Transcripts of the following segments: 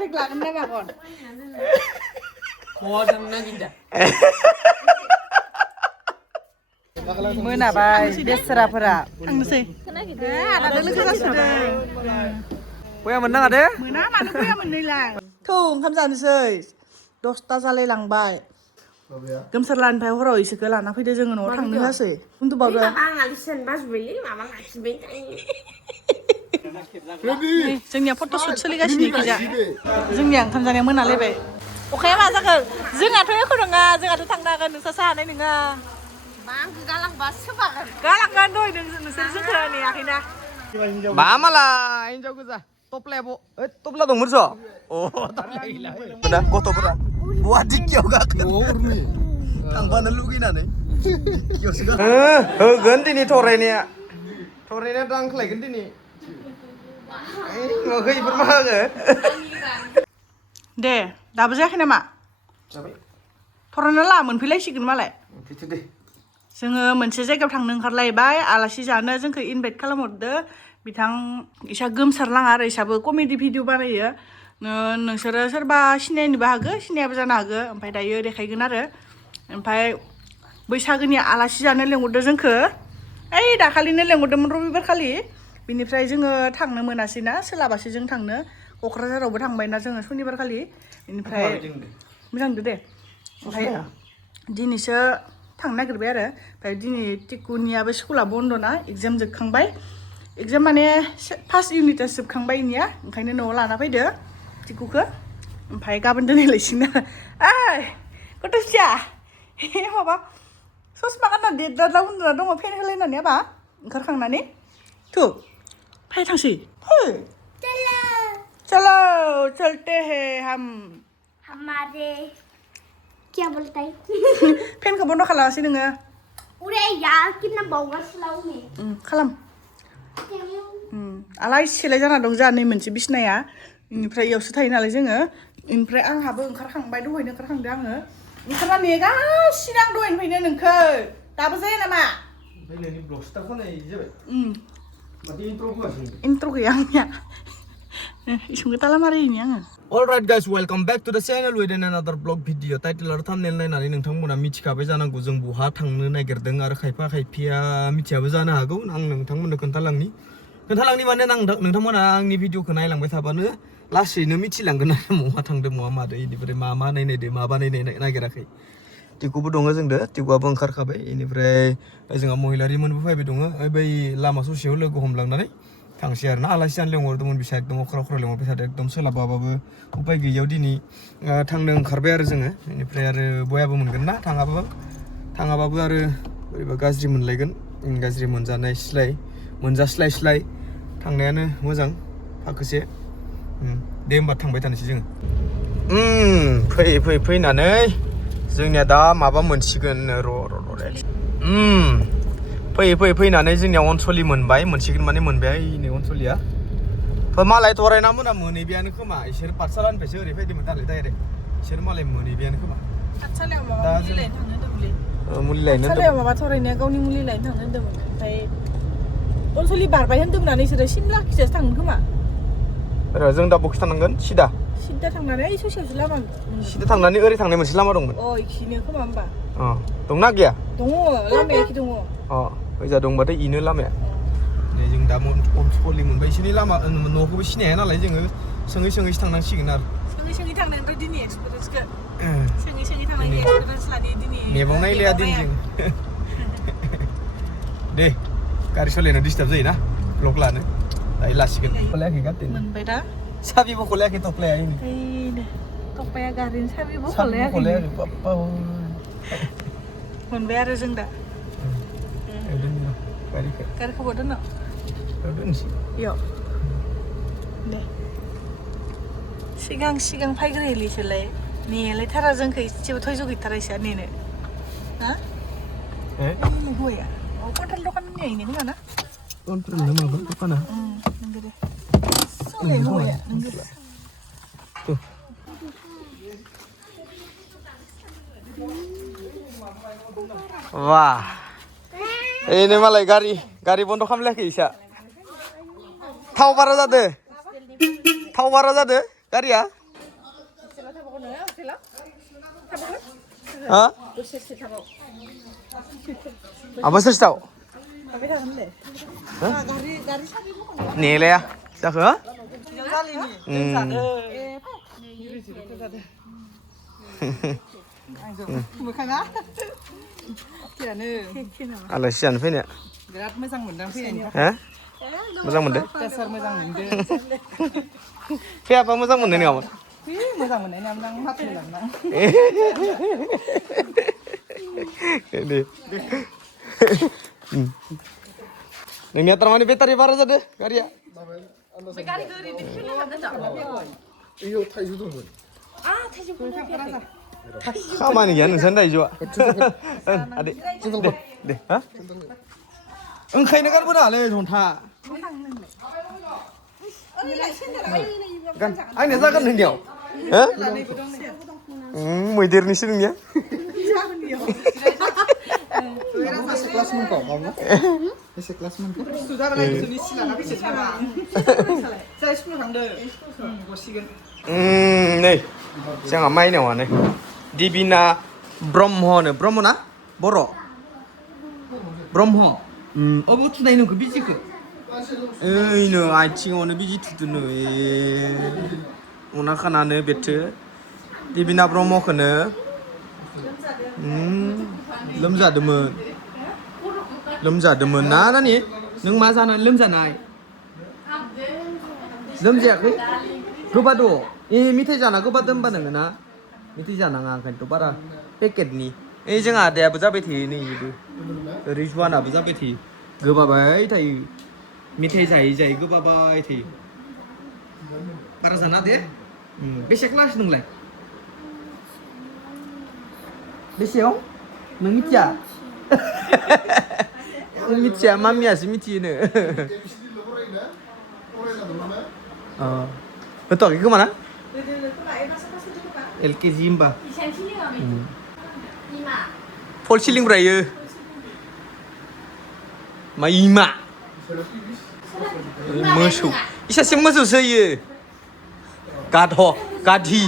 Direct lagan na ba kon? Kodam na kita. Monaबाय बेसराफोरा थांनोसै आदा लोगो जासोदों फैया मोननाङा दे मोना मानो फैया मोननैलाय थौ ओंखाम जानोसै 10ता जालायलांबाय गोमसारलानिफ्राय हराव इसोरखौ लाना फैदो जोङो न'आव थांनो होआसै उन्दुबाबो जोंनिया फट'शुट सोलिगासिनो खिजा जोंनिया ओंखाम जानाया मोनालायबाय अखाया मा जागोन जोंहाथ' एख' नङा जोंहाथ' थांनो हागोन नोंस्रासो हानाय नङा आंखौ गालांबा सोबागोन गालांगोन दहाय नोंसोर जोंखौ नेयाखैना बा मालाय हिनजाव गोजा टप्लाया टप्ला दंमोन स' टप्ला गैला गथ'फोरा बहा दिकियाव गाखो थांबानो लुगैनानै होगोन दिनै थरायनाया दांख्लायगोन दिनै इफोर मा होगोन दे दाबो जायाखै नामा थरायना ला मोनफैलायसिगोन मालाय जोङो मोनसे जायगायाव थांनो ओंखारलायबाय आलासि जानो जोंखौ इनभाइट खालामहरदो बिथां इसा गोमसारलाङा आरो इसाबो कमेडि भिडिअ बानायो नोंसोरो सोरबा सिनायनोबो हागो सिनायाबो जानो हागो ओमफ्राय दायो देखायगोन आरो ओमफ्राय बैसागोनि आलासि जानो लेंहरदो जोंखौ ओइ दाखालिनो लेंहरदोंमोन रबिबार खालि बिनिफ्राय जोङो थांनो मोनासै ना सोलाबासै जों थांनो क'क्राझारावबो थांबायना जोङो सनिबार खालि बेनिफ्राय मोजां नुदो दे ओमफ्राय दिनैसो थांनो नागिरबाय आरो ओमफ्राय दिनै टिकुनियाबो स्कुला बन्द'ना एग्जाम जोबखांबाय एग्जाम माने फार्स्ट इउनिट टेस्ट जोबखांबाय इनिया ओंखायनो न'आव लाना फैदो टिकुखौ ओमफ्राय गाबोन दोनहैलायसिगोन ओइ गथ' फिसा माबा ससमा गानना देरदादा उन्दुना दङ फेन होलायनानै आबा ओंखारखांनानै थु फै थांसै चलो चलते हैं हम हमारे क्या बोलता है फेनखौ बन्द' खालामासै नोङो उरे यार कितना बोगस लाऊंगी खालाम आलाय सिलाय जाना दं जोंहा नै मोनसे बिसनाया बेनिफ्राय इयावसो थायो नालाय जोङो बेनिफ्राय आंहाबो ओंखारखांबाय दहायनो ओंखारखांदो आङो ओंखारना नेगासिनो आं दहायनिफ्रायनो नोंखौ दाबो जाया नामा इन्ट्र' गैया आंनिया इसुंखौ ताला मारिनि आङो Alright guys, welcome back to the channel with another vlog video. Title आरो thumbnail नायनानै नोंथांमोना मिथिखाबाय जानांगौ जों बहा थांनो नागिरदों आरो खायफाया मिथियाबो जानो हागौ आं नोंथांमोननो खोन्थालांनि माने नोंथांमोना आंनि भिडिअखौ नायलांबाय थाबानो लासैनो मिथिलांगोन आरो बहा थांदों बहा मादों इनिफ्राय मा नायनायदों मा बानायनो नागिराखै टिकुबो दङ जोंदो टिकुआबो ओंखारखाबाय इनिफ्राय जोंहा महिलारिमोनबो फैबाय दङ बै लामा ससेयाव लोगो हमलांनानै थांसै आरो ना आलासि जानो लेंहरदोंमोन बिसा एकदम अख्रा लेंहरबाय थादों एकदम सोलाबाबाबो उपाय गैयियाव दिनै थांनो ओंखारबाय आरो जोङो बेनिफ्राय आरो बयाबो मोनगोन ना थाङाबाबो आरो बोरैबा गाज्रि मोनलायगोन गाज्रि मोनजास्लाय थांनायानो मोजां फाखोसे दे होमबा थांबाय थानोसै जोङो फैनानै जोंनिया दा माबा मोनसिगोन फैनानै जोंनिया अनसलि मोनबाय मोनसिगोन माने मोनबाय नै अनसलिया मालाय थरायना मोना मोनहैबायानो खोमा इसोर पाठसालानिफ्रायसो ओरै फैदोंमोन दालाय डाइरेक्ट इसोर मालाय मोनहैबायानो खोमा पाठसालायाव माबा मुलि लायनो थांनो होन्दोंमोनलै मुलि लायनो पाठसालायाव माबा थरायनाया गावनि मुलि लायनो थांनो होन्दोंमोन ओमफ्राय अनसलि बारबाय होन्दोंमोन इसोरो सिमला खिजासो थांगोन खोमा जों दा बखि थांनांगोन सिदा थांनानै ओइ ससेयावसो लामा सिदा थांनानै ओरै थांनाय मोनसे लामा दंमोन इखिनो खोमा होमबा दंना गैया दङ लामाया इखि दङ ओइजा दंबाथाय इनो लामाया जों दा अनसलि मोनबाय इसोरनि लामा न'खौबो सिनाया नालाय जोङो सोङैसो थांनांसिगोन आरो सोङै थांनाय ओमफ्राय दिनै एक्सपिरियेन्सखौ सोङै थांनायनि एक्सपिरियेन्स लानि दिनै मेबाव नायलाया दिन जों दे गारि सालायनो डिस्टार्ब जायोना ब्लग लानो दायो लासिगोन खलायाखै गाते मोनबाय दा साबि बखलायाखै टप्लाया टप्लाया गारिनि साबि बखलायाखै मोनबाय आरो जों दा गारिखौ बहा दोननो इयाव दे सिगां फायग्रोहैलिसोलाय नेलायथारा जोंखौ एसेबो धैर्य गैथारा इसोर नेनो हा हौवाया कन्ट्रल दखान नेहैनो खोमा ना कन्ट्रल माबा दखाना नंगौ दे हौवाया नंगौ वाह एने मालाय गारि बन्द खालामलायाखै इसा थाव बारा जादो गारिया 어? 아 벌써 시작. 네래야. 자 그? 알라시 안 페냐? Berat moजां मोनदों फैनायनि 에? मोजां मोनदो? dasar मोजां मोनदों फेयाबा मोजां मोनदो नङामोन? मोजां मोननायनि आं माथो लांना दे नोंनिया थारमाने बेटारि बारा जादो गारिया 이거 타이주도면 खामानि गैया नोंसानि दाइजोआ आदै दे हा ओंखायनो गानबोनो हालै जन्था गान आंनिया जागोन नोंनियाव हो मैदेरनिसो नोंनिया 에세 클래스 문거 맞나? 에세 클래스 문거? जाय स्कुलाव थांदों गसिगोन नै जोंहा माइनावानो दिबिना ब्रह्मनो ब्रह्मना बर' ब्रह्म अबे थुनाय नोंखौ बिजिखौ ओइनो आथिङावनो बिजि थुदोनो अना खानानो बेथो दिबिना ब्रह्मखौनो लोमजादोंमोन ना नानि नों मा जानानै लोमजानाय लोमजायाखै गोबाद' मेथाइ जाना गोबाद होनबा नोङो ना मेथाइ जानाङा ओंखायनोथ' बारा पेकेटनि जोंहा आदायाबो जाबाय थायो नै बेबो रिजुवानाबो जाबाय थायो गोबाबाय थायो मेथाइ जायै जायै गोबाबाय थायो बारा जाना दे बेसे क्लास नोंलाय बेसेयाव नों मिथिया मिथिया मामियासो मिथियोनो होथ'वाखै खोमा ना LKG होमबा फल सिलिं ब्रायो मा इमा मोसौ इसासे मोसौसो होयो गाध' गाधि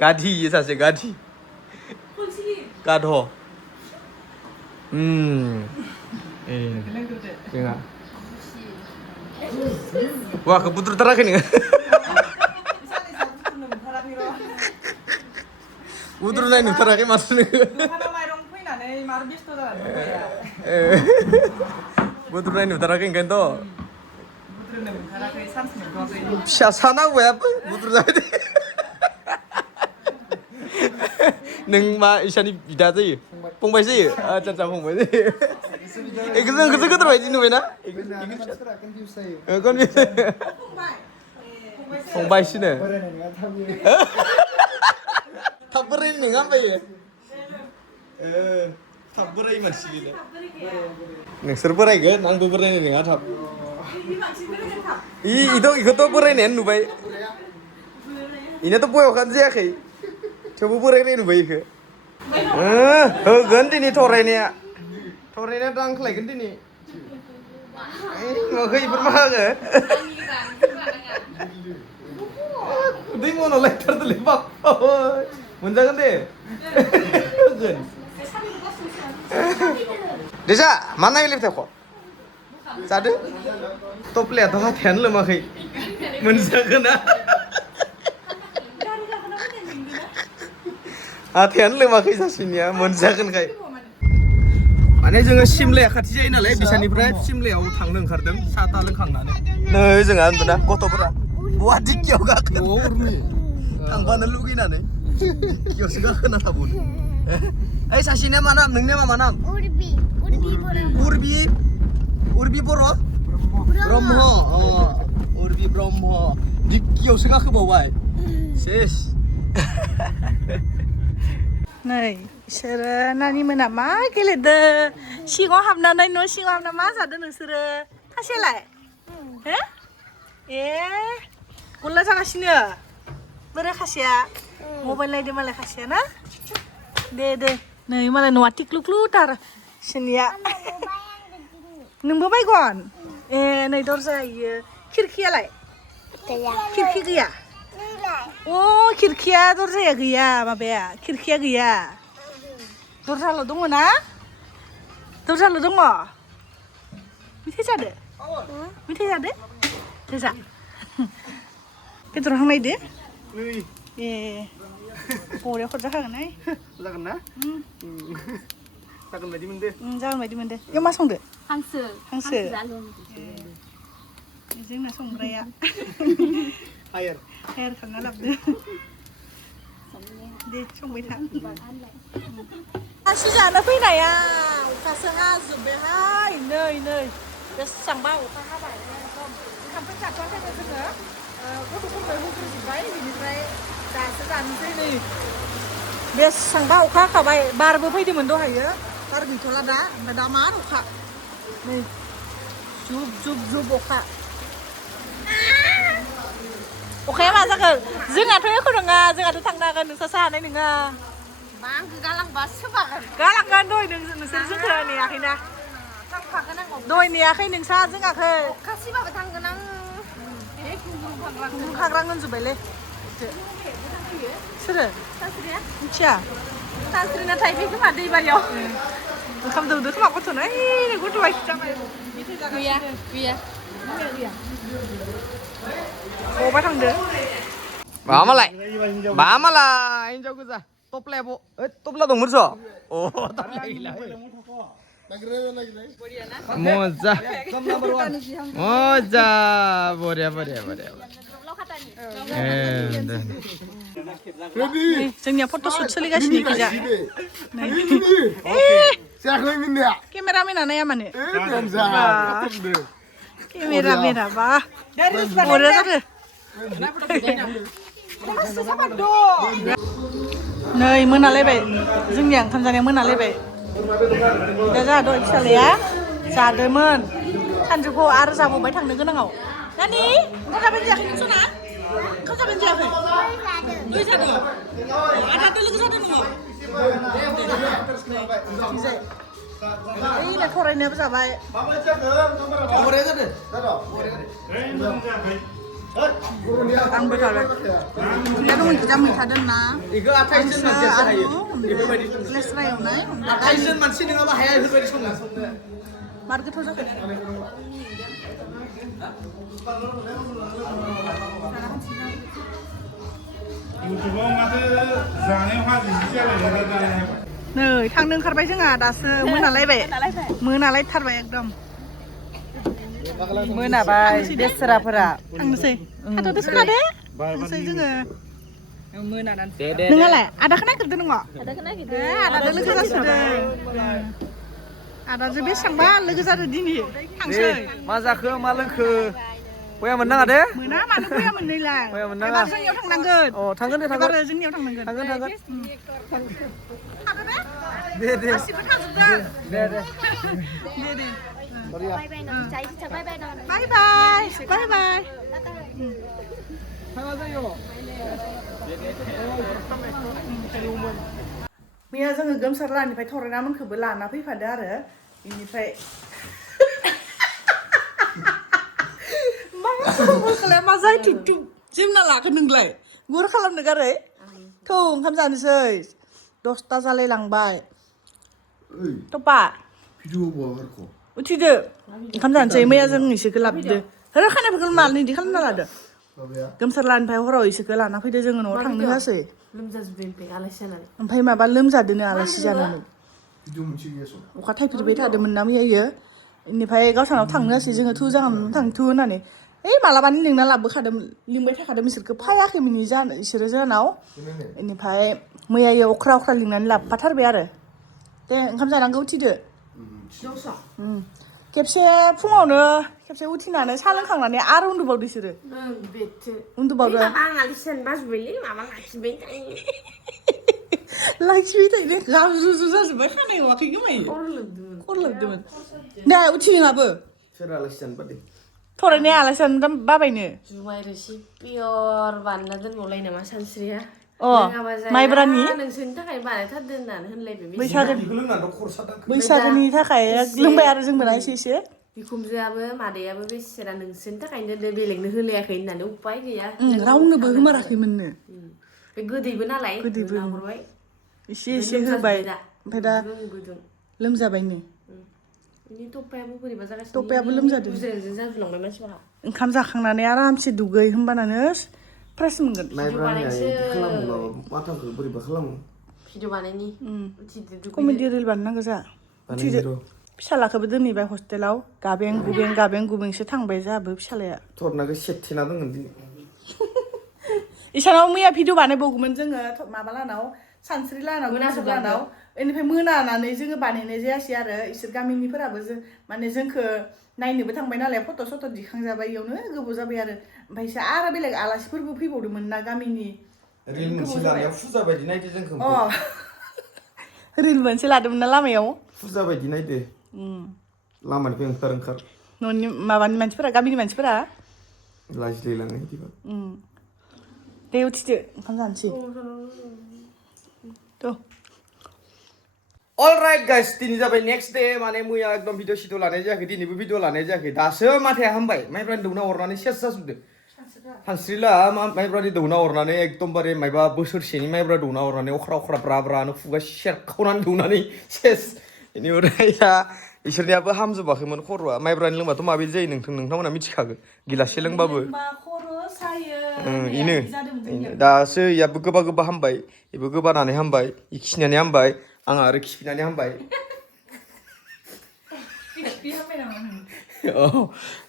गाधि सासे गाधि गाध' जोंहा wah keputar-tarakin ya Udur lain utarakin masuk Udur lain utarakin kan to Sana gue apa Udur lain Neng ma isani bida tuh ya Pongbai sih ya caca pongbai sih Ikut terbaik ini mana kan bisa pongbai sih nih tabberin nih ngapain ya tabberin masih ini nih serberai kan ang beberin nih nggak tab itu ikut tuh beberin nih nubai ini tuh boy kan sih ya kayak coba beberin nubai ke ganti nih torenya torenya dangklek ganti nih nggak kayak bermaga udah mau nolak terlepak menjangan deh Desa mana yang lihat kok satu top lihat tuh hatian lemah kayak menjangan hatian lemah kayak sasinya menjangan kayak माने जोङो सिमलाया खाथि जायो नालाय बिसानिफ्राय सिमलायाव थांनो ओंखारदों साहा ता लोंखांनानै नै जोंहा उन्दुना गथ'फोरा बहा दिक्कियाव गाखोन थांबानो लुगैनानै दिक्कियावसो गाखोना थाबावनो ओइ सासेनिया मा नाम नोंनिया मा नाम उर्बि बर' ब्रह्म उर्बि ब्रह्म दिक्कियावसो गाखोबावबाय सेस नै बिसोरो नानि मोना मा गेलेदों सिङाव हाबनानै न' सिङाव हाबना मा जादों नोंसोरो खासेलाय हो गल्ला जागासिनो बोरै खासेया मबाइल नायदो मालाय खासेया ना दे नै मालाय न'आ टिक्लुक्लुथार सिनिया नोंबो बायगन नै दरजा इयो खिरखियालाय खिरखि गैया अ खिरखिया दरजाया गैया माबाया खिरखिया गैया दरजाल' दङ ना दरजाल' दङ मेथाइ जादो मेथाइ जादो जा बेदर हांनायदो ए बरिया खर जाखागोनहाय जागोन ना जागोन बायदि मोनदो जागोन बायदि मोनदो इयाव मा संदो हांसो हांसो आलु जोंना संग्राया हायर हेर खांना लाबोदो दे संबाय था आसि जानो फैनाया अखासो हाजोब्बायहाय नै बेसेबांबा अखा हाबाय एकदम ओंखामफोर जाथ'वाखैनो जोङो गथ'फोरनो होग्रोजोब्बाय बिनिफ्राय दासो जानोसै नै बेसेबांबा अखा हाखाबाय बारबो फैदोंमोन दहायो बार गैथ'ला दा ओमफ्राय दा मा अखा नै जुब अखा अखाया मा जागोन जोंहाथ' एख' नङा जोंहाथ' थांनो हागोन नोंसोरसो हानाय नङा मा आंखौ गालांबा सोबागोन गालांगोन दहाय नोंसोर जोंखौ नेयाखैना थांफागोन आं दहाय नेयाखै नोंसा जोङाखै खासिबाबो थांगोन आं खाग्रां होनजोब्बायलै सोरो सानस्रिया मिथिया सानस्रि नाथाय बे खोमा दैबारियाव ओंखाम दौदो खोमा गथ'नो ओइ गथ'आ जाबाय गैया बबा थांदो मामालाय हिनजाव गोजा टप्लाया टप्ला दंमोन स' अ टप्ला गैला मजा बरिया जोंनिया फट' शुट सोलिगासिनो गिजा केमेरामेना नाया माने केमेरामेना बा बरिया जादो नै मोनालायबाय जोंनिया ओंखाम जानाया मोनालायबाय दा जोंहा दहाय फिसालाया जादोंमोन सानजौफुआव आरो जाबावबाय थांनो गोनाङाव नानि ओंखाम जाबाय जायाखै नोंसोरना ओंखाम जाबाय जायाखै दै जादों आदादो लोगो जादों नङा ओइ फरायनायाबो जाबाय आंबो जाबाय ओंख्रिया दङ गिजा मैथा दोनना इखो आथाइसजन मानसियासो हायो बेफोरबायदि लेस्रा एवनाय आथाइसजन मानसि नङाबा हाया बेफोरबायदि संनो मार गोथाव जागोन इउटुबाव माथो जानायाव हाजिरसो जालायलायबाय नै थांनो ओंखारबाय जोंहा दासो मोनालायथारबाय एकदम मोनाबाय बेसराफोरा थांनोसै थाथ'दो सोना दे थांसै जोङो मोनानानै नोंहालाय आदाखौ नागिरदो नङा आदाजों लोगो जासोदों आदाजों बेसेबांबा लोगो जादों दिनै थांसै मा जाखो मा लोंखो बया मोननाङा दे मोना मानो बया मोननैलाय बया मोननाङा एबार जोंनियाव थांनांगोन अ थांगोन दे एबार जोंनियाव थांनांगोन थांगोन थादो दे दे गासिबो थाजोबदो दे दे बाय बाय नों जाय बाय बाय नों बाय बाय बाय बाय थाङा जायो मैया जोङो गोमसार लानिफ्राय थरायना मोनखौबो लाना फैफादो आरो बेनिफ्राय मा जायो जोमना लाखो नोंलाय गुर खालामनो गारै थौ ओंखाम जानोसै 10ता जालायलांबाय टपा उथिदो ओंखाम जानोसै मैया जों इसोरखौ लाबोदो आरो खानायफोरखौ मानो इदि खालामना लादो गोमसार लानिफ्राय हराव इसोरखौ लाना फैदो जोङो न'आव थांनो होआसै ओमफ्राय माबा लोमजादोनो आलासि जानानै अखा थाइफ्रिबाय थादोंमोन ना मैयायो बेनिफ्राय गावसानाव थांनो होआसै जोङो थु जाहां थांथु होननानै ओइ मालाबानि लिंना लाबोखादोंमोन लिंबाय थाखादों बिसोरखौ फायाखैमोन इसोरो जोंनाव बेनिफ्राय मैयायो अख्रा लिंनानै लाबोफाथारबाय आरो दे ओंखाम जानांगौ उथिदो खेबसे फुङावनो खेबसे उथिनानै साहा लोंखांनानै आरो उन्दुबावदो इसोरो उन्दुबावदो लाखिबाय थायो गाज्रुजु जाजोब्बाय खानाय हवाखै गोमायो खर लोबदोंमोन दे उथिनोङाबो सोर आलासि जानो बादि फरायनाय आलासि जानो बाबायनो जुमाय रोसि पियर बानायना दोनबावलाय नामा सानस्रिया माइब्रानि नोंसोरनि थाखाय बानायथारदो होननानै होनलायबाय बैसागोनि थाखाय लोंबाय आरो जोंबो ना एसे बिखुमजोआबो मादैयाबो बेसेरा नोंसोरनि थाखायनो बेलेगनो होलायाखै होननानै उपाय गैया रावनोबो होमाराखैमोननो बे गोदैबो नालाय गोदैबो हरबाय एसे होबाय ओमफ्राय दा गुदुं लोमजाबायनो बिनि टपायाबो बोरैबा जागासिनो टपायाबो लोमजादों गुज्रेंजों जाजोबलांबाय मानसिफोरा ओंखाम जाखांनानै आरामसे दुगै होमबानानो फ्रेस मोनगोन माइब्रानिया इदि खालामोब्ला माथाखौ बोरैबा खालामो भिडिअ बानायनि कमेडि रिल बानायनांगौ जा फिसालाखौबो दोनहैबाय हस्टेलाव गाबें गुबेंसो थांबाय जाहाबो फिसालाया थरनाखौ सेथेना दोङो दिनै इसानाव मैया भिडिअ बानायबावगौमोन जोङो माबा लानाव सानस्रि लानाव गोनांसो लानाव बेनिफ्राय मोनानानै जोङो बानायनाय जायासै आरो इसोर गामिनिफोराबो जों माने जोंखौ नायनोबो थांबाय नालाय फट' सट' दिखांजाबाय इयावनो गोबाव जाबाय आरो ओमफ्राय इसो आरो बेलेग आलासिफोरबो फैबावदोंमोन ना गामिनि रिल मोनसे लानायाव फुजा बायदि नायदो जोंखौ रिल मोनसे लादोंमोन ना लामायाव फुजा बायदि नायदो लामानिफ्राय ओंखार न'नि माबानि मानसिफोरा गामिनि मानसिफोरा लाजिलायलाङो बिदिबा दे उथिदो ओंखाम जानोसै अलराइट गाइस दिनै जाबाय नेक्स्ट डे माने मैया एकदम भिडिअ सिडिअ लानाय जायाखै दिनैबो भिडिअ लानाय जायाखै दासो माथाया हामबाय माइब्रानि दौना हरनानै सेस जाजोबदो सानस्रिला माइब्रानि दौना हरनानै एकदमबारे मायबा बोसोरसेनि माइब्रा दौना हरनानै अख्रा ब्रा ब्रानो खुगा सेरखावनानै दौनानै सेस बेनिफ्राय दा इसोरनियाबो हामजोबाखैमोन खर'आ माइब्रानि लोंबाथ' माबायदि जायो नोंथांमोना मिथिखागो गिलाससे लोंबाबो इनो दासो इयाबो गोबा हामबाय इबो गोबानानै हामबाय खिनानै हामबाय आंहा आरो खिफिनानै हामबाय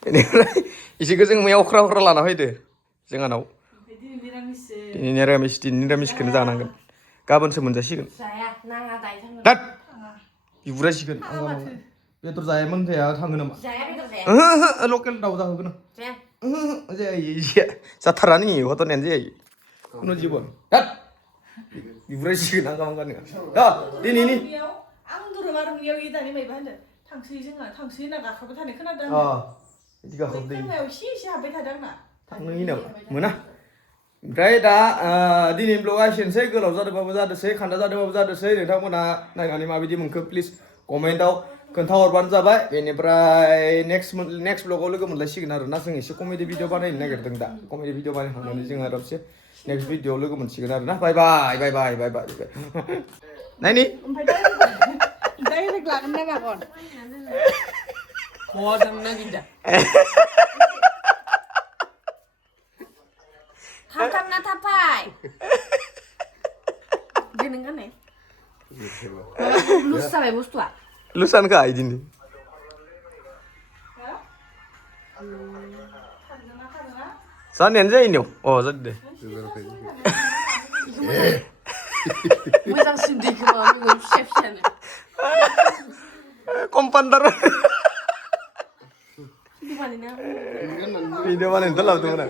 बेनिफ्राय इसोरखौ जों मैया अख्रा लाना फैदो जोंहानाव दिनै निरामिसखौनो जानांगोन गाबोनसो मोनजासिगोन दाद बिबुरासिगोन बेदर जायामोन जाया थाङो नामा लकेल दाउ जाहोगोन जाया जाथारानो नोङो हतनायानो जाया खुनु जिबन दाद बिबुरासिगोन आं गाबोन गाननो दा दिनैनि आं धोरोमारियाव दानि माइबा होनदों थांसै होनना गाखाबाय थानाय खोनादों बिदि गाखोबदो एसे हाबबाय थादों आंना थांनो नामा मोना ओमफ्राय दा दिनैनि ब्लगा एसेनोसै गोलाव जादोंबाबो जादोंसै खान्दा जादोंबाबो जादोंसै नोंथांमोना नायनानै माबायदि मोनखो प्लिज कमेन्टआव खोन्थाहरबानो जाबाय बेनिफ्राय नेक्स्ट ब्लगाव लोगो मोनलायसिगोन आरो ना जों एसे कमेडि भिडिअ बानायनो नागिरदों दा कमेडि भिडिअ बानायखांनानै जों आरामसे नेक्स्ट भिडिअ लोगो मोनसिगोन आरो ना बाय बाय नायनि डाइरेक्ट लागोन ना मागोन थाबथाबना थाबफाय दे नों गाननाय लुज जाबाय बुस्थुआ लुसानखा इदिनो जानायानो जायो नियाव जादो दे मोजांसिन दैखौ माबा फिसा फिसानो कम्पाउन्डार भिडिअ बानायना भिडिअ बानायनोथ' लाबोदोंमोन आं